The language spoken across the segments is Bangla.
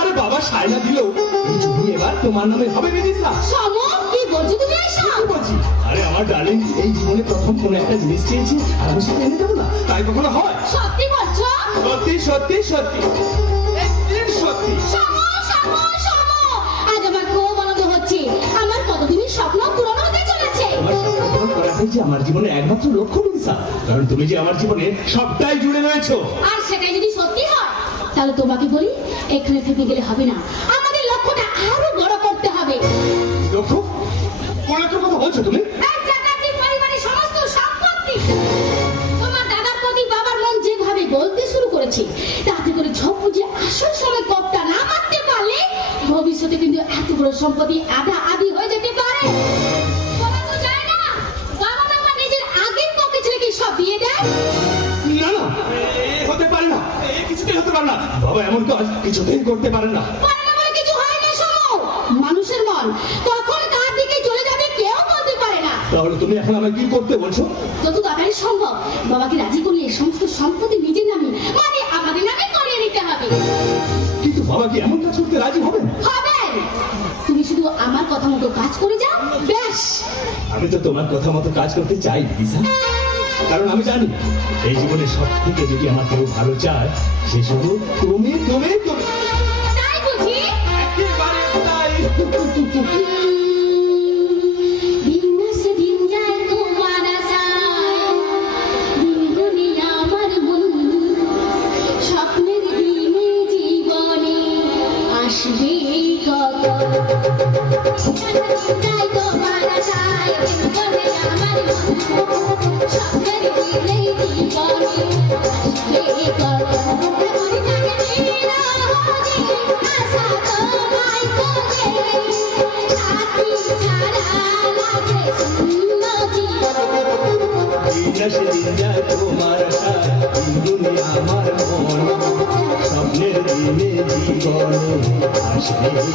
আরে বাবা সায়না দিল। এই জমি এবার তোমার নামে হবে কি বলছো তুমি এসব বলছি? আরে আমার ডার্লিং এই জীবনে প্রথম কোনো একটা জিনিস চেয়েছি আর আমি সেটা এনে দেবো না। তাই কখনো হয়? সত্যি বলছো? সত্যি সত্যি সত্যি। একদিন আজ আমার খুব আনন্দ হচ্ছে। আমার কতদিনের স্বপ্ন পূরণ হতে চলেছে। তোমার স্বপ্ন পূরণ করা হয়েছে আমার জীবনে একমাত্র লক্ষ্য বিদিশা কারণ তুমি যে আমার জীবনে সবটাই জুড়ে রয়েছো। আর সেটাই তাহলে তোমাকে বলি এখানে থেকে গেলে হবে না। আমাদের লক্ষ্যটা আরও বড় করতে হবে। লক্ষ্য? কোন একটা কথা বলছো তুমি? সমস্ত সম্পত্তি। তোমার দাদার প্রতি বাবার মন যেভাবে বলতে শুরু করেছে তাতে করে ঝপ্পু যে আসল সময় কপটা না মারতে পারলে ভবিষ্যতে কিন্তু এত বড় সম্পত্তি আধা বাবা এমন কাজ কিছুতেই করতে পারে না। কিছু হয় না মানুষের মন কখন কার দিকে চলে যাবে কেউ বলতে পারে না। তাহলে তুমি এখন আমায় কি করতে বলছো? যত তাড়াতাড়ি সম্ভব বাবাকে রাজি করলে সমস্ত সম্পত্তি নিজের নামে মানে আমাদের নামে করিয়ে নিতে হবে। কিন্তু বাবা কি এমন কাজ করতে রাজি হবেন হবেন তুমি শুধু আমার কথা মতো কাজ করে যাও ব্যাস। আমি তো তোমার কথা মতো কাজ করতে চাই দিশা কারণ আমি জানি এই জীবনে সব থেকে যদি আমার কেউ ভালো চায় সে শুধু তুমি তুমি তুমি। তাই বুঝি?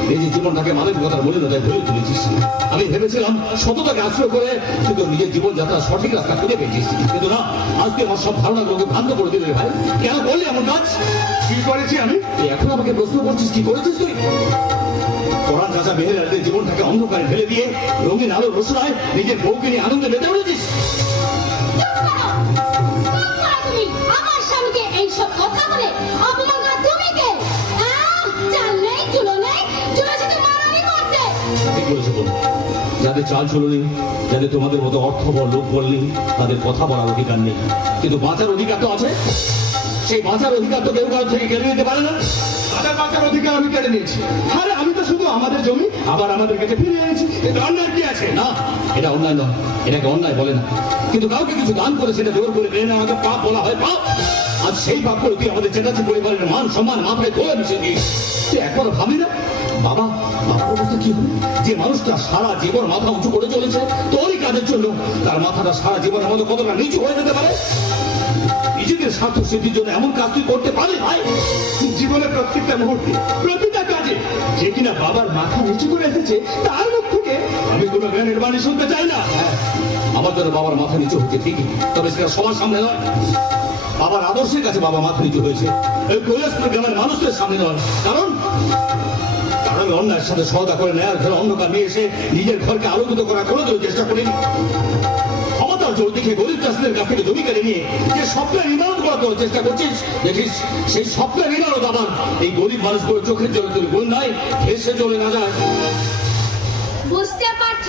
হয়ে নিজের জীবনটাকে মানবিকতার মলিনতায় ভরে তুলেছিস আমি ভেবেছিলাম সততাকে আশ্রয় করে তোর নিজের জীবনযাত্রা সঠিক রাস্তা খুঁজে পেয়েছিস কিন্তু না আজকে আমার সব ধারণাগুলোকে ভ্রান্ত করে দিলে ভাই। কেন করলি এমন কাজ? কি করেছি আমি? এখন আমাকে প্রশ্ন করছিস কি করেছিস তুই? পরাণ চাচা মেহের জীবনটাকে অন্ধকারে ঢেলে দিয়ে রঙিন আলো রোশনায় নিজের বউকে নিয়ে আনন্দে মেতে উঠেছিস। বলেছে বোন যাদের চাল চলো নেই, যাদের তোমাদের মতো অর্থ বল লোক বল নেই, তাদের কথা বলার অধিকার নেই। কিন্তু বাঁচার অধিকার তো আছে। সেই বাঁচার অধিকার তো কেউ কারোর থেকে কেড়ে নিতে পারে না। তাদের বাঁচার অধিকার আমি কেড়ে নিয়েছি। আরে, আমি তো শুধু আমাদের জমি, আবার আমাদের কাছে ফিরে এনেছি। এটা অন্যায় কি আছে? না, এটা অন্যায় নয়। এটাকে অন্যায় বলে না। কিন্তু কাউকে কিছু দান করে সেটা জোর করে মেনে নেওয়াকে পাপ বলা হয় পাপ। আর সেই পাপ করে তুই আমাদের চেটাচ্ছি পরিবারের মান সম্মান মাথায় তোলে মিশে দিয়ে তুই একবার ভাবি না বাবা যে মানুষটা সারা জীবন মাথা উঁচু করে চলেছে তোরই কাজের জন্য তার মাথাটা সারা জীবনের মতো কতটা নিচু হয়ে যেতে পারে? নিজেদের স্বার্থ সিদ্ধির জন্য এমন কাজ তুই করতে পারিস ভাই? জীবনের প্রত্যেকটা মুহূর্তে প্রতিটা কাজে যে কিনা বাবার মাথা নিচু করে এসেছে তার মুখ থেকে আমি কোনো জ্ঞানের বাণী শুনতে চাই না। হ্যাঁ, আমার জন্য বাবার মাথা নিচু হচ্ছে ঠিকই তবে সেটা সবার সামনে নয়। বাবার আদর্শের কাছে বাবা মাথা নিচু হয়েছে। এই কৈলাসপুর গ্রামের মানুষদের সামনে নয়। কারণ আমি অন্যায়ের সাথে সহদা করে নেয়ার ঘরে অন্ধকার নিয়ে এসে নিজের ঘরকে আলোকিত করার কোনোদিনও চেষ্টা করিনি। ক্ষমতার জোর দেখে গরিব চাষিদের কাছ থেকে জমি কেড়ে নিয়ে যে স্বপ্নের ইমারত করার চেষ্টা করছিস দেখিস সেই স্বপ্নের ইমারত আবার এই গরিব মানুষগুলোর চোখের জলে তুই বন্যায় ভেসে চলে না যায়। বুঝতে পারছ?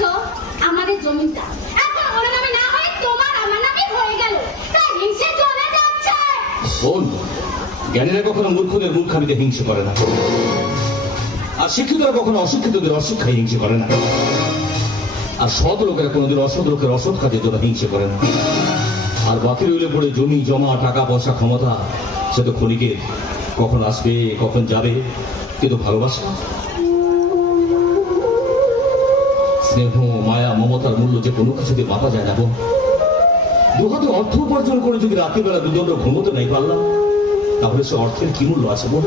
আমাদের জমিটা এখন ওর নামে না হয় তোমার আমার নামে হয়ে গেল। তা হিংসে চলে যাচ্ছে। জ্ঞানীরা কখনো মূর্খদের মূর্খামিতে হিংসে করে না। আর শিক্ষিতরা কখনো অশিক্ষিতদের অশিক্ষায় হিংসে করে না। আর সৎ লোকেরা কোনোদিন অসৎ লোকের অসৎ কাজের জন্য হিংসে করে না। আর বাকি রইলে পড়ে জমি, জমা, টাকা, পয়সা, ক্ষমতা, সে তো ক্ষণিকের কখন আসবে, কখন যাবে কিন্তু ভালোবাসা। স্নেহ, মায়া, মমতার মূল্য যে কোনো কিছুতে মাপা যায় না বোন দুহাতে অর্থ উপার্জন করে যদি রাত্রিবেলা দুদণ্ড ঘুমোতে নাই পারলাম, তাহলে সে অর্থের কি মূল্য আছে বল?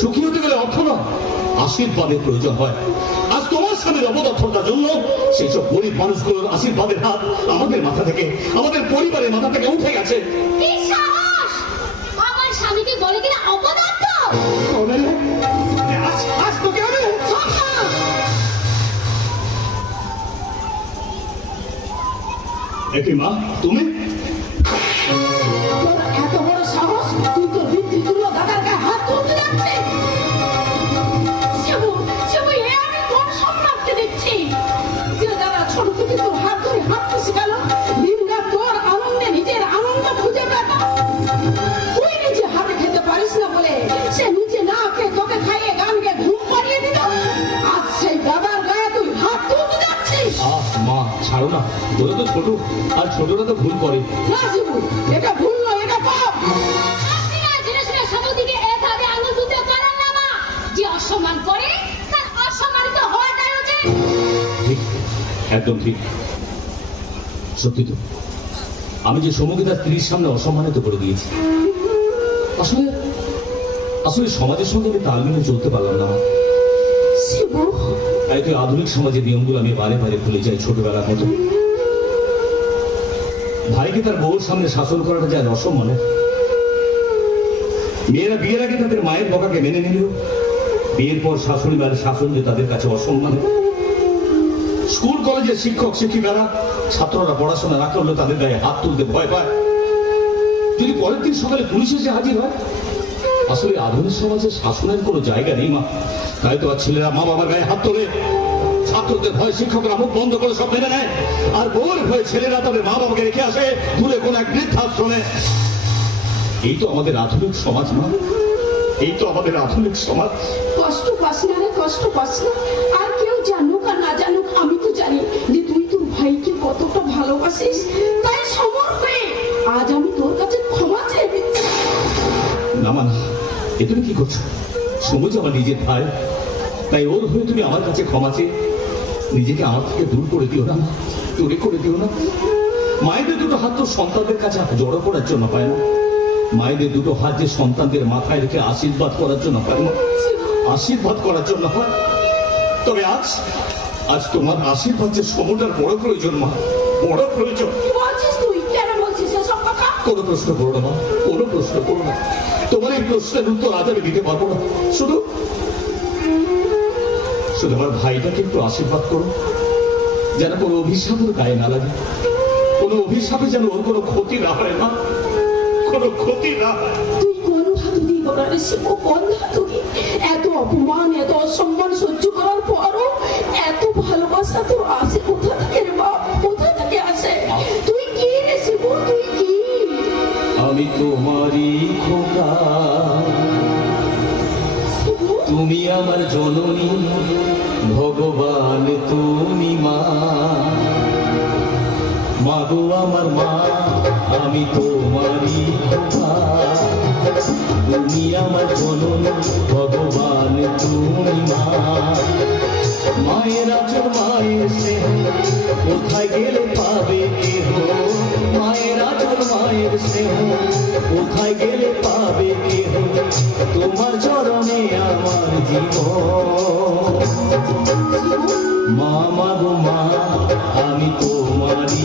সুখী হতে গেলে অর্থ নয়। আশীর্বাদের প্রয়োজন হয়। আজ তোমার স্বামীর অবদক্ষতার জন্য সেই সব গরিব মানুষগুলোর আশীর্বাদের হাত আমাদের মাথা থেকে আমাদের পরিবারের মাথা থেকে উঠে গেছে। আমার স্বামীকে বলে কিনা অপদার্থ! আজ আজ তোকে আমি একই মা তুমি? ছাড়ো না তো ছোট আর ছোটরা তো ভুল করে। না শিবু এটা ভুল নয় এটা পাপ। আপনি না জেনে শুনে সমুদিকে এভাবে আঙুল তুলতে পারেন না মা। যে অসম্মান করে তার অসম্মানিত হওয়াটাই উচিত ঠিক একদম ঠিক। সত্যি তো। আমি যে সমুখে তার স্ত্রীর সামনে অসম্মানিত করে দিয়েছি। আসলে আসলে সমাজের সঙ্গে আমি তাল মিলিয়ে চলতে পারলাম না তাই আধুনিক সমাজের নিয়মগুলো আমি বারে বারে ভুলে যাই ছোটবেলার মতো। ভাইকে তার বউর সামনে শাসন করাটা যায় অসম্মানে মেয়েরা বিয়ের আগে তাদের মায়ের বকাকে মেনে নিলেও বিয়ের পর শাশুড়ি মায়ের শাসন যে তাদের কাছে অসম্মান স্কুল, কলেজের শিক্ষক, শিক্ষিকারা, ছাত্ররা পড়াশোনা না করলে তাদের গায়ে হাত তুলতে ভয় পায়। যদি পরের দিন সকালে পুলিশ এসে হাজির হয় আসলে আধুনিক সমাজে শাসনের কোনো জায়গা নেই, মা। তাই তো আর ছেলেরা মা বাবার গায়ে হাত তোলে। ছাত্রদের ভয় শিক্ষকরা মুখ বন্ধ করে সব মেনে নেয়। আর বউর ভয়ে ছেলেরা তাদের মা বাবাকে রেখে আসে দূরে কোন এক বৃদ্ধাশ্রমে। এই তো আমাদের আধুনিক সমাজ, মা। এই তো আমাদের আধুনিক সমাজ। কষ্ট পাস না রে, কষ্ট পাস না। আর কেউ জানুক আর না জানুক, আমি তো জানি যে তুই তোর ভাইকে কতটা ভালোবাসিস। এ তুমি কি করছ? সবুজ আমার নিজের ভাই তাই ওর হয়ে তুমি আমার কাছে ক্ষমা চেয়ে নিজেকে আমার থেকে দূর করে দিও না। দূরে করে দিও না। মায়েদের দুটো হাত তো সন্তানদের কাছে জড়ো করার জন্য পায় না। মায়েদের দুটো হাত যে সন্তানদের মাথায় রেখে আশীর্বাদ করার জন্য পায় না। আশীর্বাদ করার জন্য হয়। তবে আজ আজ তোমার আশীর্বাদ যে সমুদ্রের বড় প্রয়োজন মা বড় প্রয়োজন। কোনো প্রশ্ন করো না মা কোনো প্রশ্ন করো না। তোমার এই প্রশ্নের উত্তর আজ আমি দিতে পারব না। শুধু শুধু আমার ভাইটাকে একটু আশীর্বাদ করো, যেন কোনো অভিশাপের গায়ে না লাগে। কোনো অভিশাপে যেন ওর কোনো ক্ষতি না হয় না কোনো ক্ষতি না হয়। তুই কোন ধাতু দিয়ে ধাতু এত অপমান, এত অসম্মান আমার জননী, ভগবান তুমি মা। মাগো আমার মা, আমি তোমারই তুমি আমার জননী, ভগবান তুমি মা। মায়ের আচর মায়ের স্নেহ, কোথায় গেলে পাবে কেহ? মায়ের আচর মায়ের স্নেহ, কোথায় গেলে পাবে কেহ? তোমার চরণে আমার মা মাগো মা আমি তোমারই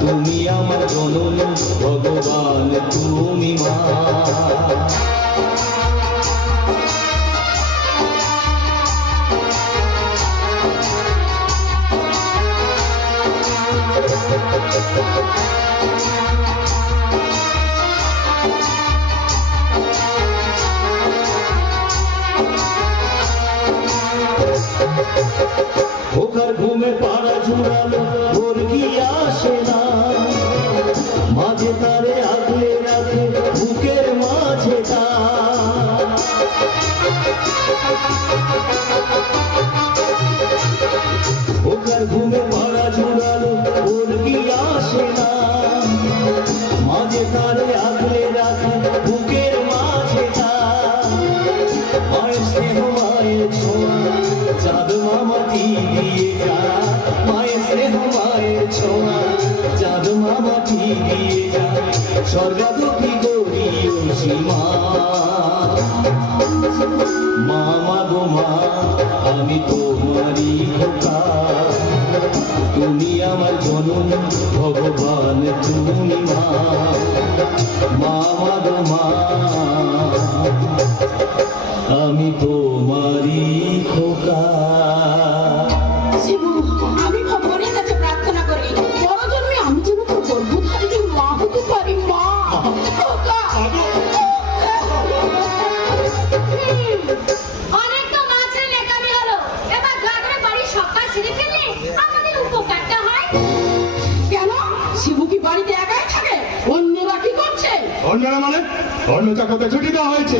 তুমি আমার জননী ভগবান তুমি মা। ঘুমে পাড়া জুড়ালো ওর কি আসে না? মাঝে তারে আগলে রাখে, বুকের মাঝে ওকার ঘুমে পাড়া জুড়ালো ওর কি আসে না? মাঝে তারে আগলে রাখে, বুকের স্বর্গাদপি গৌরীয় সীমা মা মাগো মা, আমি তোমারই খোকা। তুমি আমার জননী ভগবান তুমি মা। মা মাগো মা, আমি তোমারই খোকা। আমি অন্য চাকরকে ছুটি দেওয়া হয়েছে।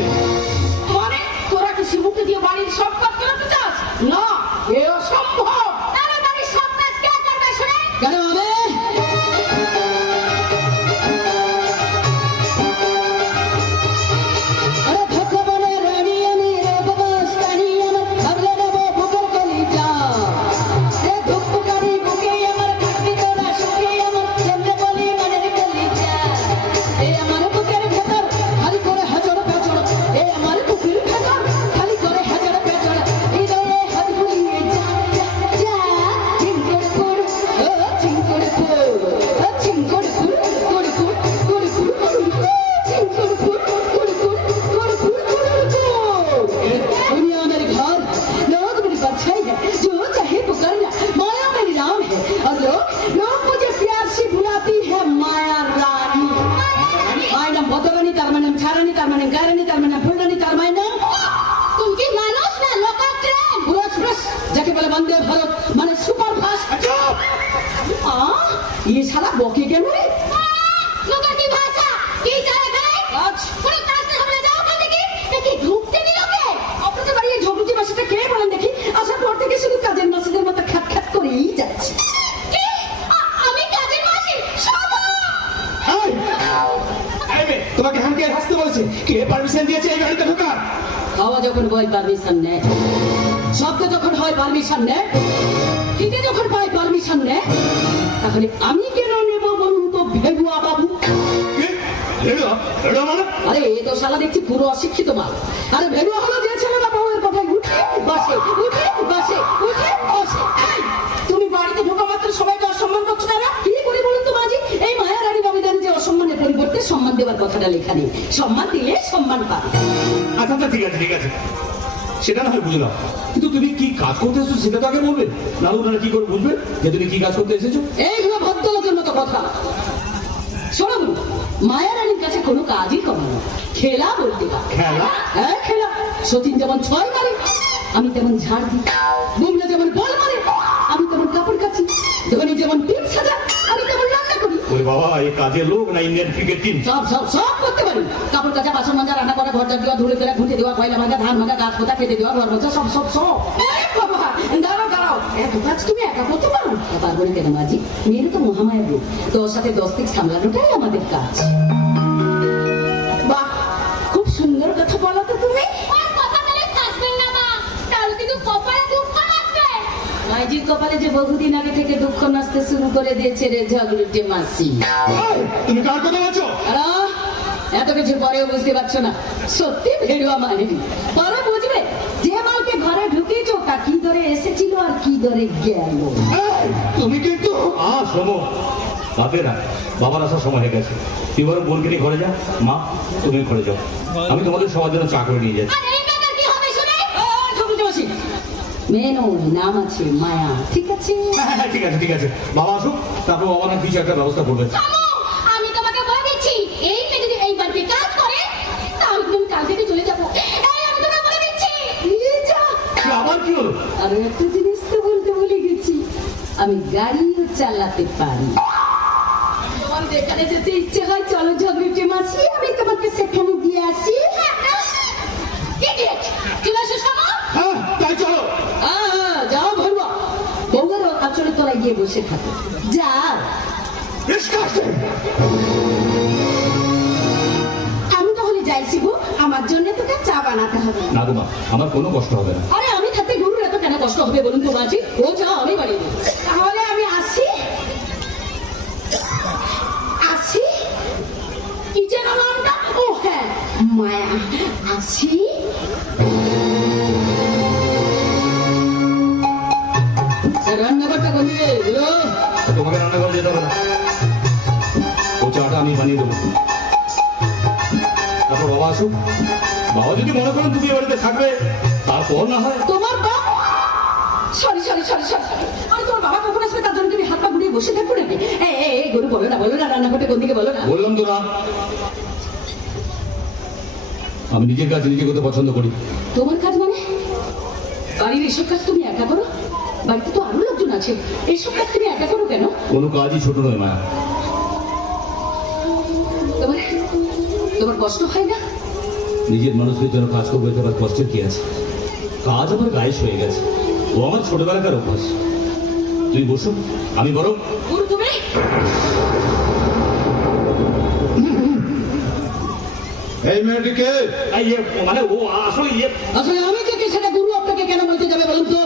গাড়ি নিকালবে না ফুলটা নিকালবাই না তুমি কি মানুষ না লোকাল ট্রেন ব্রস ব্রস যাকে বলে বন্দে ভারত মানে সুপার ফাস্ট এই শালা বকে কেন রে তোমাকে হামকে হাসতে বলেছে। কে পারমিশন দিয়েছে এই বাড়িতে ঢোকার? খাওয়া যখন হয় পারমিশন নেয়। শব্দ যখন হয় পারমিশন নেয়। খিদে যখন পায় পারমিশন নেয়। তাহলে আমি কেন নেব বলুন তো ভেগুয়া বাবু? কে? রেডো? রেডো মানে? আরে এ তো শালা দেখছি পুরো অশিক্ষিত মাল আরে ভেগুয়া হলো যে ছেলেরা বউয়ের কথায় উঠে বসে উঠে বসে উঠে বসে এই, তুমি বাড়িতে ঢোকা মাত্র সবাইকে অসম্মান করছ না কি করি বলুন তো মাঝি এই মায়া রানী বাবিদান যে পরিবর্তে সম্মান দেওয়ার কথাটা লেখা নেই। সম্মান দিলে সম্মান পাবে। আচ্ছা আচ্ছা ঠিক আছে ঠিক আছে। সেটা না হয় বুঝলাম কিন্তু তুমি কি কাজ করতে এসেছ সেটা তো আগে বলবে। না ওনারা কি করে বুঝবে যে তুমি কি কাজ করতে এসেছ? এইগুলো ভদ্রলোকের মতো কথা। শোনো কাছে কোনো কাজই কম না। খেলা বলতে খেলা? হ্যাঁ খেলা। সতীন যেমন ছয় মারে আমি তেমন ঝাড় দিই। বুমলা যেমন বল মারে আমি তেমন কাপড় কাচি। ধনী যেমন টিপ সাজা আমি তেমন ওরে বাবা, এই কাজের লোক না ইন্ডিয়ান ক্রিকেট টিম সব সব সব করতে পারি। কাপড় কাচা, বাসন মাজা, রান্না করা, ঘর দেওয়া, ধুলে ফেরা ঘুঁটে দেওয়া, কয়লা ভাঙা ধান ভাঙা গাছ পোতা, খেতে দেওয়া, ঘর মোছা, সব সব সব। বাবা, দাঁড়াও দাঁড়াও। এত কাজ তুমি একা করতে পারো? পারব না কেন মাঝি? তো সাথে দশ দিক আমাদের কাজ। বাহ, খুব সুন্দর কথা বলো তো তুমি আর কথা বলে থাকবেন না মা তাহলে কিন্তু কপালে দুঃখ লাগবে মাইজির কপালে যে বহুদিন আগে থেকে দুঃখ নাচতে শুরু করে দিয়েছে রে ঝগড়ুটে মাসি। তুমি কার কথা বলছো? এত কিছু পরেও বুঝতে পারছ না। সত্যি ভেড়ুয়া মানেনি পরে বুঝবে যে মালকে ঘরে ঢুকিয়েছো তা কি ধরে এসেছিল আর কি ধরে গেল? তুমি কিন্তু আ শোনো। না বাবার আসার সময় হয়ে গেছে। তুই বরং বোনকে নিয়ে ঘরে যা। মা তুমি ঘরে যাও। আমি তোমাদের সবার জন্য চা করে নিয়ে যাচ্ছি আর এই মেয়েটার কি হবে শুনে ঝগড়ুটে মাসি মেয়ে নয় নাম আছে মায়া। ঠিক আছে? ঠিক আছে ঠিক আছে। বাবা আসুক তারপর বাবা না কিছু একটা ব্যবস্থা করবে। আমি তোমাকে বলে দিচ্ছি। এই মেয়ে যদি এই বাড়িতে কাজ করে তাহলে তুমি কাল থেকে চলে যাব। আমি তোমাকে বলে দিচ্ছি। এই যা। সে আবার কি হলো? আর একটা জিনিস তো বলতে ভুলে গেছি। আমি গাড়িও চালাতে পারি। যেখানে যেতে ইচ্ছে হয় চলো ঝগড়ুটে মাসি আমি তোমাকে সেখানে দিয়ে আসি ইডিয়েট চলে এসো শোনো হ্যাঁ তাই চলো আহ, যাও ভরবা বউয়ের আচরের বসে থাকো। যাও আমি তাহলে যাই শিবু। আমার জন্য তোকে চা বানাতে হবে। না গো মা আমার কোনো কষ্ট হবে না। আরে আমি থাকতে গরুর এত কেন কষ্ট হবে বলুন তো মাঝি? ও চা আমি বানিয়ে তাহলে আমি আসি। আসি? কি যেন নামটা? ও হ্যাঁ মায়া। আসি? বানিয়ে দেবো। তারপর বাবা আসুক। বাবা যদি মনে করেন তুমি বাড়িতে থাকবে তারপর না হয়। তোমার বাপ? সরি সরি সরি সরি আমি তোমার বাবা কখন আসবে? তার জন্য তুমি হাত পা ঘুরিয়ে বসে থাকব নাকি এই এই, এই গরু বলো না বলো না রান্নাঘরটা কোন দিকে বলো না? বললাম তো না। আমি নিজের কাজ নিজে করতে পছন্দ করি। তোমার কাজ মানে? বাড়ির এসব কাজ তুমি একা করো? বাড়িতে তো আরও লোকজন আছে। এইসব কাজ তুমি একা করো কেন? কোনো কাজই ছোট নয় মায়া। তোমার কষ্ট হয় না? নিজের মানুষদের জন্য কাজ করব এতে আবার কষ্টের কি আছে? কাজ আমার গায়ে হয়ে গেছে। ও আমার ছোটবেলাকার অভ্যাস। তুই বসো আমি বরং তুমি। এই মেয়েটিকে ইয়ে, মানে ও আসলে ইয়ে আসলে আমি কে সেটা গুরু আপনাকে কেন বলতে যাবে বলুন তো?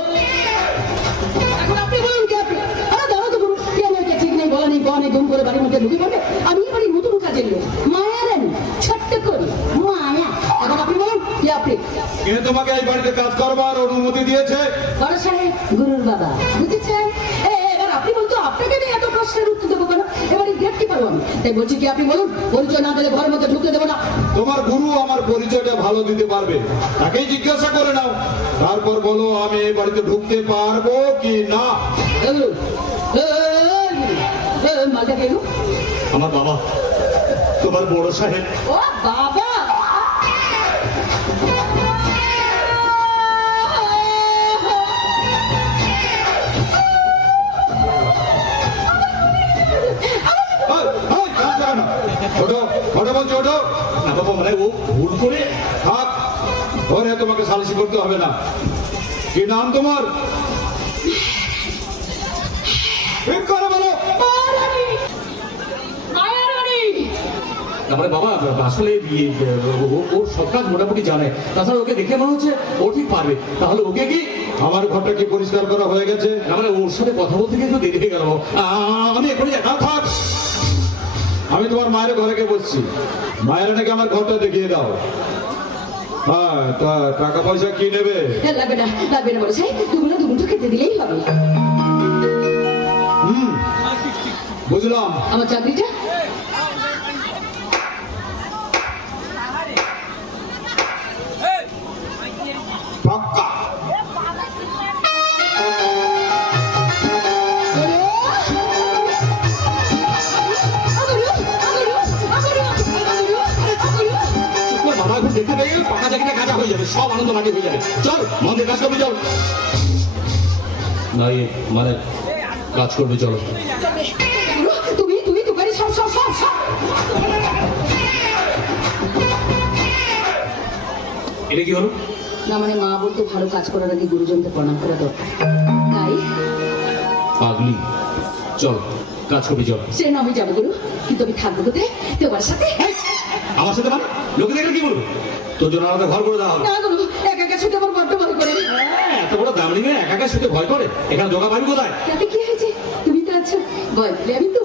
এখন আপনি বলুন কে আপনি? আরে দাঁড়াও তো গুরু। কে আমাকে ঠিক নেই বলা নেই বলা নেই গুম করে বাড়ির মধ্যে ঢুকে পড়বে? আমি বাড়ির নতুন কাজের লোক। মায়া রানী ছোট্ট করি মায়া এখন আপনি বলুন কে তোমাকে এই বাড়িতে কাজ করবার অনুমতি দিয়েছে। বড় সাহেব গুরুর বাবা। বুঝেছেন? এবার আপনি বলতো আপনাকে নিয়ে এত প্রশ্নের উত্তর দেবো কেন? এবারে গেট কি পারব আমি? তাই বলছি কি আপনি বলুন পরিচয় না দিলে ঘরের মধ্যে ঢুকতে দেবো না। তোমার গুরু আমার পরিচয়টা ভালো দিতে পারবে। তাকেই জিজ্ঞাসা করে নাও। তারপর বলো আমি এই বাড়িতে ঢুকতে পারব কি না? মালটা কে গো? আমার বাবা। তোমার বড় সাহেব। ও বাবা! ওঠো ওঠো বলছি ওঠো। না বাবা মানে ও ভুল করে থাক। ধরে তোমাকে সালিশি করতে হবে না। কি নাম তোমার? ঠিক করে বলো। তারপরে বাবা আসলে ইয়ে, ও- ও সব কাজ মোটামুটি জানে। তাছাড়া ওকে দেখে মনে হচ্ছে ও ঠিক পারবে। তাহলে ওকে কি? আমার ঘরটা কি পরিষ্কার করা হয়ে গেছে? মানে ওর সাথে কথা বলতে কিন্তু দেরি হয়ে গেল। আমি এখনই যাই থাক। আমি তোমার মায়ের ঘরে গিয়ে বসছি। মায়ের নাকি আমার ঘরটা দেখিয়ে দাও। হ্যাঁ তা টাকা পয়সা কি নেবে? লাগবে না লাগবে না বড় সাহেব দুগুলো খেতে দিলেই হবে। হুম বুঝলাম। আমার চাকরিটা? সব আনন্দ মাটি হয়ে যাবে। চল মন্দির কাজ করবে চল। না ইয়ে মানে কাজ করবে চলো। তুমি তুমি দোকানে সব সব সব এটা কি হলো? না মানে মা বলতো ভালো কাজ করার আগে গুরুজনকে প্রণাম করা দরকার। তাই? পাগলি। চল কাজ করবি চল। সে না আমি যাব গুরু। কিন্তু আমি থাকব কোথায়? তোমার সাথে? আমার সাথে মানে? লোকে দেখলে কি বলব? তোর জন্য আলাদা ঘর করে দেওয়া হবে। না গুরু একা একা শুতে আমার বড্ড ভয় করে। হ্যাঁ, এত বড় দামড়ি মেয়ে একা একা শুতে ভয় করে? এখানে জোগা পাবি কোথায়? তাতে কি হয়েছে? তুমি তো আছো। ভয় পেলে আমি তো